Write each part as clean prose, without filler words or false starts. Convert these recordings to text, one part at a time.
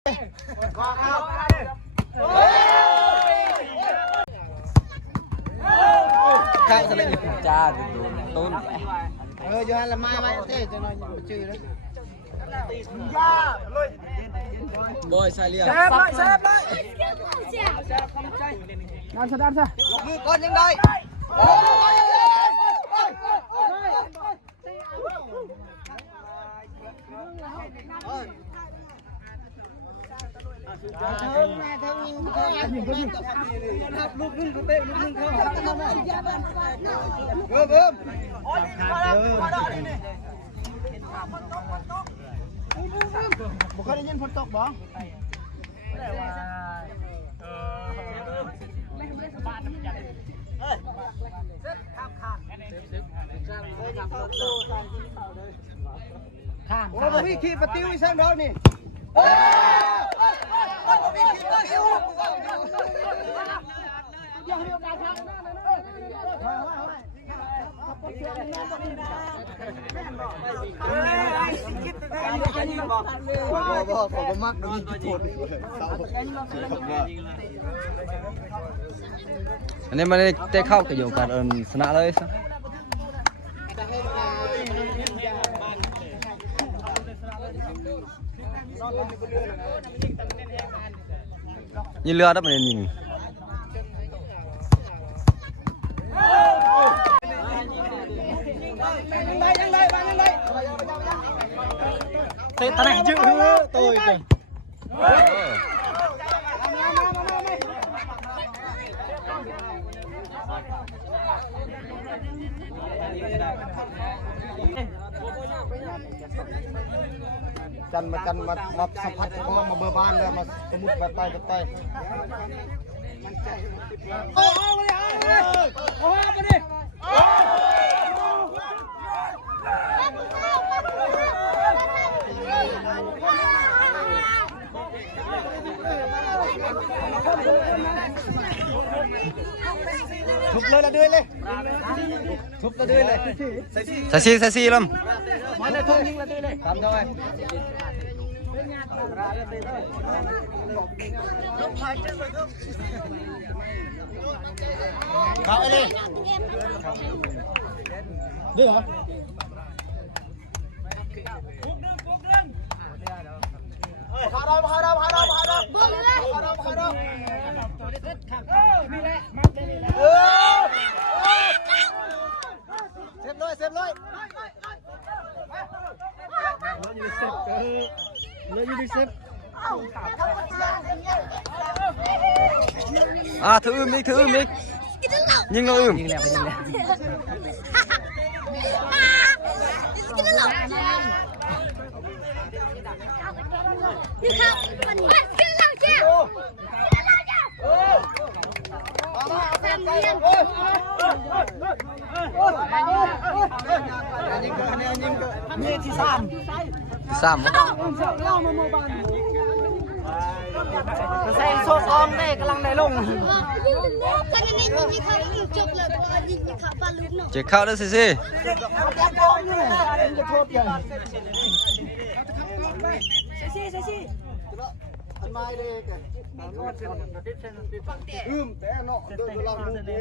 ข้างสลิงจ้าต้นอยู่หันละมาไว้เต้จะนอนชื่อเลยบอยซาเลียแซ่บเลยดันซะยกมือก่อนยังได้ลูกนึงเขาเตะลูกนึงเขาเบิ่มบ่เคยได้ยินฝนตกบ่ข้ามโอ้บ่มีขี้ปะติ้วอีสังดอกนี่ผมมักดูโผล่อันนี้มันได้เข้ากับอยู่กันชนะเลยยิงเรือได้มันยิงเตะตะไหนจื้อตัวอีกกันมาสัมผัสเขามาเบอร์บ้านเลยมาสมุดแบบใต้โอ้มาดิทุบเลยละด้วยเลยทุบละด้วยเลยใส่ซีลมมาเลยทุบยิงละด้วยเลยทำด้วยเข้าไปเลยดื้อมั้ยพาเราเซฟเลยเลยยูดิเซฟถืออึมอีกยิงเราอึมนี่ที่3ใส่โซ่ออมได้กำลังได้ลงเจ๊เข้าแล้วสิแต่เนาะเดินลองดูดิ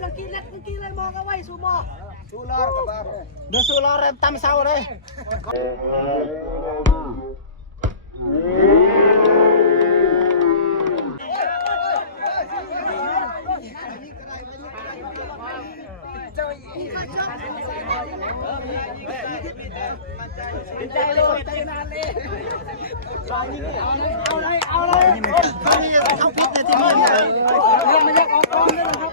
นังกินเลยมองเอาไว้สู้มอสู้ลอกับบ้าเดี๋ยวสู้ลอเริ่มตำเศร้าเลยใจนานเลยเอาเลยเขาพิษในที่นี่มันยังออกกองเลยนะครับ